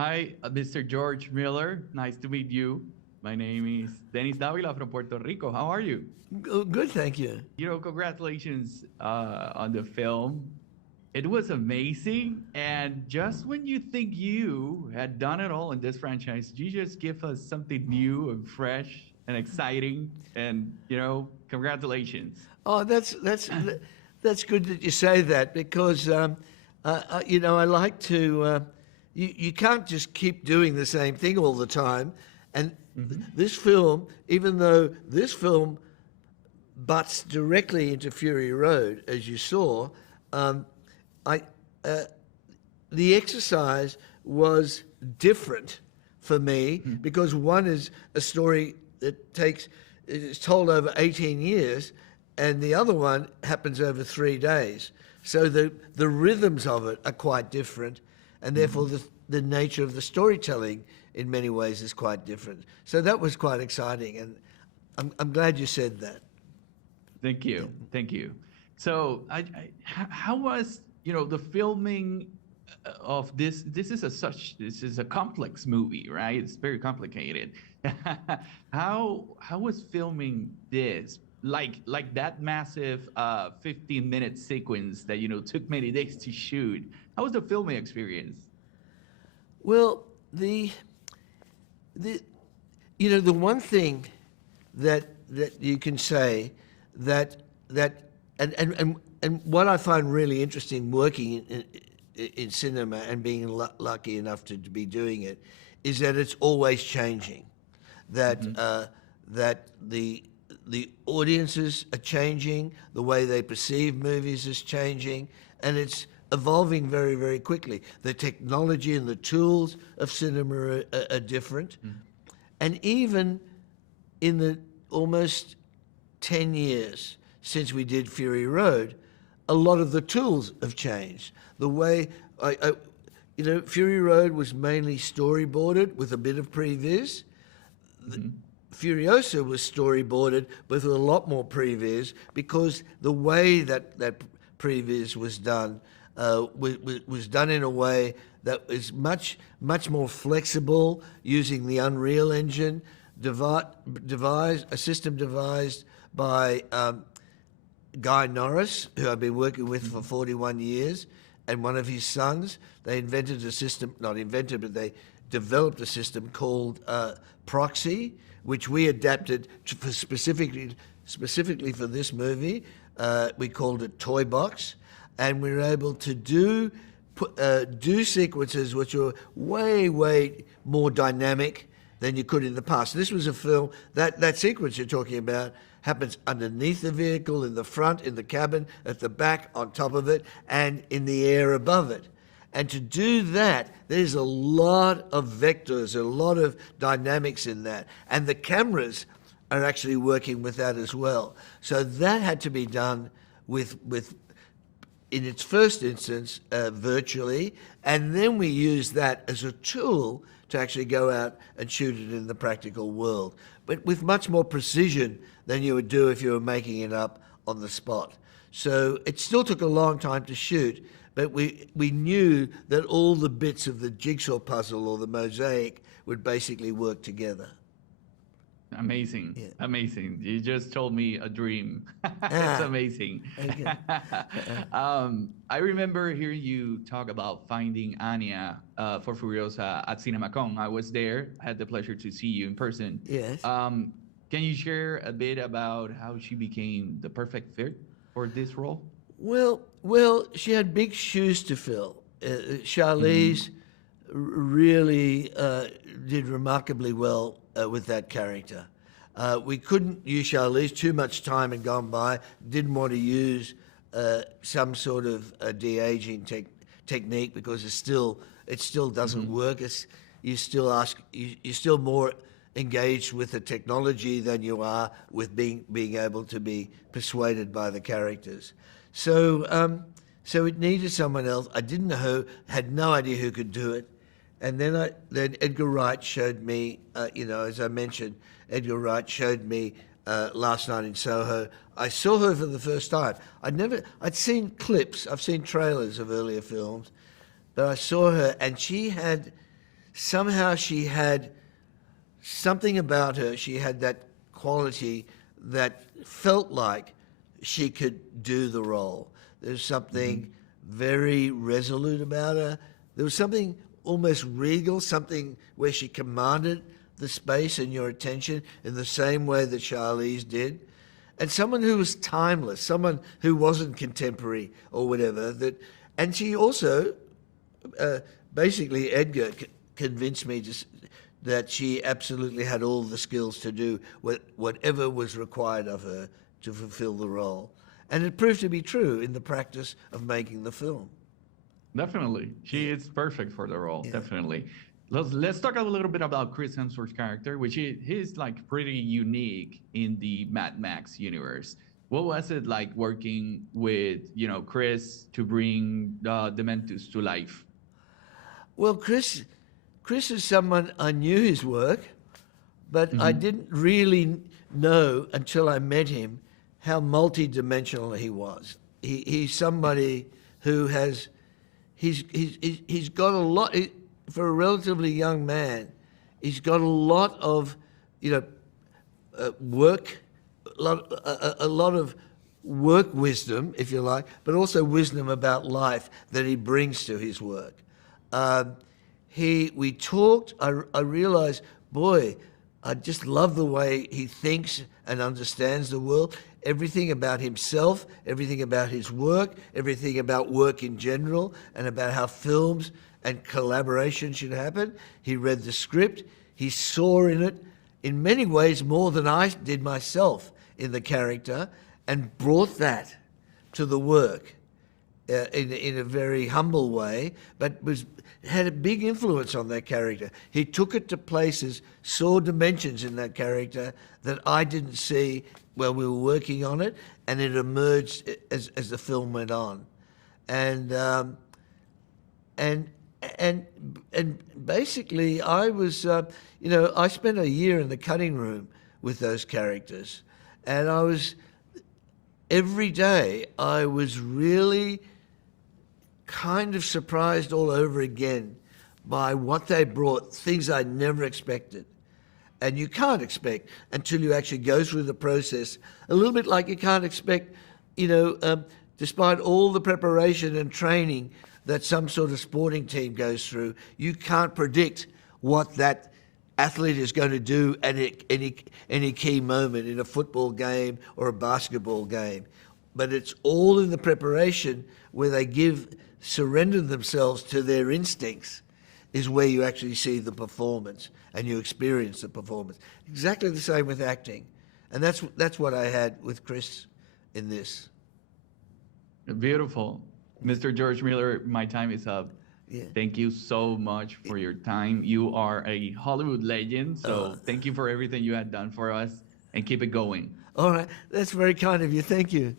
Hi, Mr. George Miller. Nice to meet you. My name is Dennis Davila from Puerto Rico. How are you? Good, thank you. Congratulations on the film. It was amazing. And just when you think you had done it all in this franchise, you just give us something new and fresh and exciting. And, congratulations. Oh, that's good that you say that because I like to. You can't just keep doing the same thing all the time, and this film, even though this film butts directly into Fury Road, as you saw, I the exercise was different for me because one is a story that is told over 18 years, and the other one happens over 3 days. So the rhythms of it are quite different, and therefore the nature of the storytelling in many ways is quite different. So that was quite exciting, and I'm glad you said that. Thank you. Thank you. So, how was the filming of this? This is a complex movie, right? It's very complicated. How was filming this? Like that massive 15-minute sequence that took many days to shoot. How was the filming experience? Well, the the one thing that you can say that and what I find really interesting working in cinema and being lucky enough to be doing it is that it's always changing. That the audiences are changing, the way they perceive movies is changing, and it's evolving very, very quickly. The technology and the tools of cinema are different. And even in the almost 10 years since we did Fury Road, a lot of the tools have changed. The way, Fury Road was mainly storyboarded with a bit of previs. Furiosa was storyboarded with a lot more previs because the way that previs was done was done in a way that is much more flexible, using the Unreal Engine, a system devised by Guy Norris, who I've been working with for 41 years, and one of his sons. They invented a system, not invented, but they developed a system called Proxy, which we adapted specifically for this movie. We called it Toy Box, and we were able to do sequences which were way more dynamic than you could in the past. This was a film that sequence you're talking about happens underneath the vehicle, in the front, in the cabin, at the back, on top of it, and in the air above it. And to do that, there's a lot of vectors, a lot of dynamics in that. And the cameras are actually working with that as well. So that had to be done with in its first instance, virtually, and then we use that as a tool to actually go out and shoot it in the practical world, but with much more precision than you would do if you were making it up on the spot. So it still took a long time to shoot, but we knew that all the bits of the jigsaw puzzle or the mosaic would basically work together. Amazing. Yeah. Amazing. You just told me a dream. It's amazing. Okay. I remember hearing you talk about finding Anya for Furiosa at CinemaCon. I was there. I had the pleasure to see you in person. Yes. Can you share a bit about how she became the perfect fit for this role? Well, she had big shoes to fill. Charlize really did remarkably well with that character. We couldn't use Charlize. Too much time had gone by. Didn't want to use some sort of de-aging technique because it still doesn't work. You're still more engaged with the technology than you are with being able to be persuaded by the characters. So it needed someone else. I didn't know had no idea who could do it. And then Edgar Wright showed me, as I mentioned, Edgar Wright showed me last night in Soho. I saw her for the first time. I'd seen clips, I've seen trailers of earlier films, but I saw her and she had somehow she had something about her. She had that quality that felt like she could do the role. There's something very resolute about her. There was something almost regal, something where she commanded the space and your attention in the same way that Charlize did. And someone who was timeless, someone who wasn't contemporary or whatever. And she also, basically, Edgar convinced me that she absolutely had all the skills to do whatever was required of her to fulfill the role. And it proved to be true in the practice of making the film. Definitely. She is perfect for the role, definitely. Let's talk a little bit about Chris Hemsworth's character, which he's like pretty unique in the Mad Max universe. What was it like working with, Chris to bring Dementus to life? Well, Chris is someone, I knew his work, but I didn't really know until I met him how multidimensional he was. He's somebody who has, he's got a lot, for a relatively young man, he's got a lot of, work, a lot of work wisdom, if you like, but also wisdom about life that he brings to his work. We talked, I realized, boy, I just love the way he thinks and understands the world. Everything about himself, everything about his work, everything about work in general, and about how films and collaboration should happen. He read the script. He saw in it, in many ways, more than I did myself in the character, and brought that to the work in a very humble way, but had a big influence on that character. He took it to places, saw dimensions in that character that I didn't see while we were working on it, and it emerged as the film went on. And basically, I was, I spent a year in the cutting room with those characters, and every day I was really kind of surprised all over again by what they brought, things I never expected. And you can't expect until you actually go through the process. A little bit like you can't expect, despite all the preparation and training that some sort of sporting team goes through, you can't predict what that athlete is going to do at any key moment in a football game or a basketball game. But it's all in the preparation where they surrender themselves to their instincts is where you actually see the performance and you experience the performance. Exactly the same with acting. And that's what I had with Chris in this. Beautiful. Mr. George Miller, my time is up. Yeah. Thank you so much for your time. You are a Hollywood legend, so thank you for everything you had done for us, and keep it going. All right. That's very kind of you. Thank you.